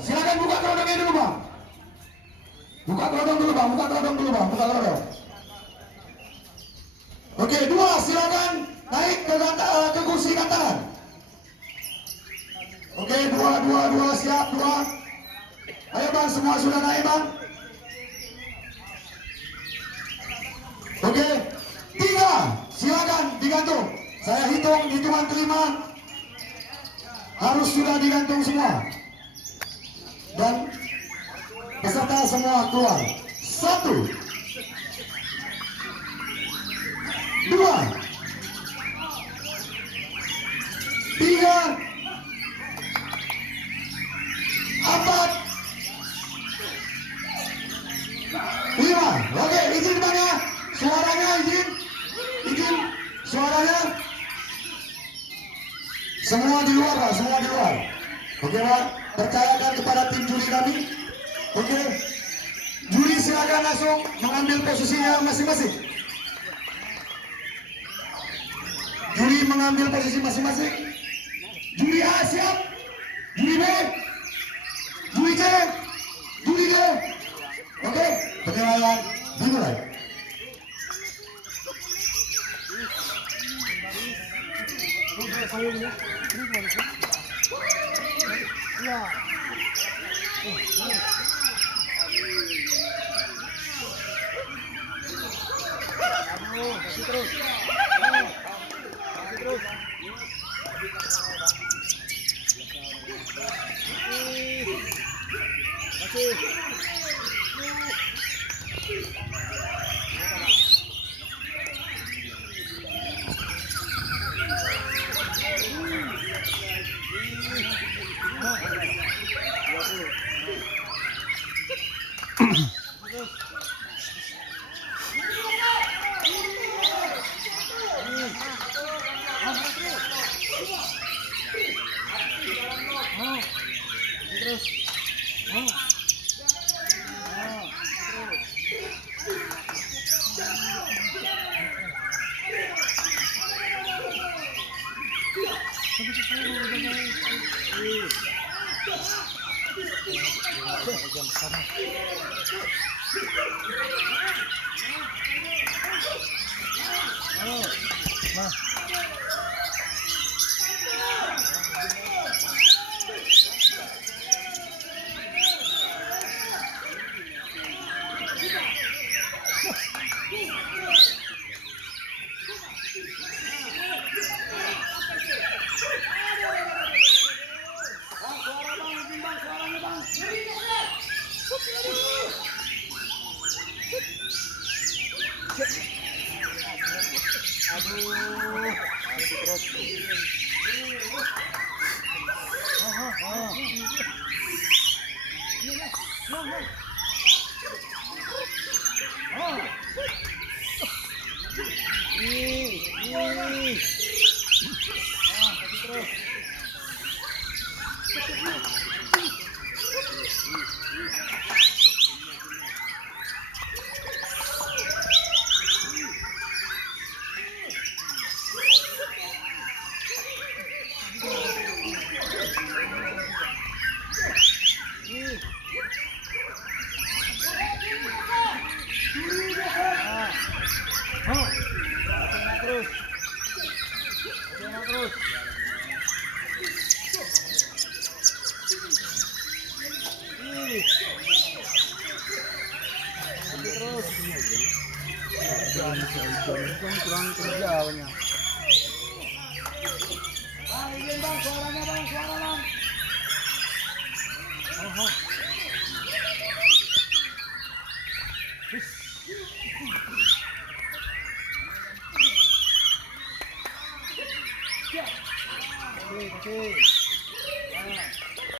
silakan buka kerodongnya dulu bang. Buka kerodong dulu bang, buka kerodong dulu bang, buka kerodong. Oke, 2 silakan naik ke kursi kantaran. Oke, 2 siap 2. Ayo bang, semua sudah naik bang. Oke, 3 silakan digantung. Saya hitungan kelima harus sudah digantung semua. Dan peserta semua keluar. 1, 2, 3, 4, 5. Oke, izin bang ya. Suaranya izin suaranya. Semua di luar Pak, semua di luar. Oke Pak, percayakan kepada tim juri kami. Oke, juri silakan langsung mengambil posisinya masing-masing. Juri mengambil posisi masing-masing. Juri A siap, juri B, juri C, juri D. Oke, penilaian dimulai. Kurang kerja awalnya. Izin bang, suaranya bang, suara bang. Oke.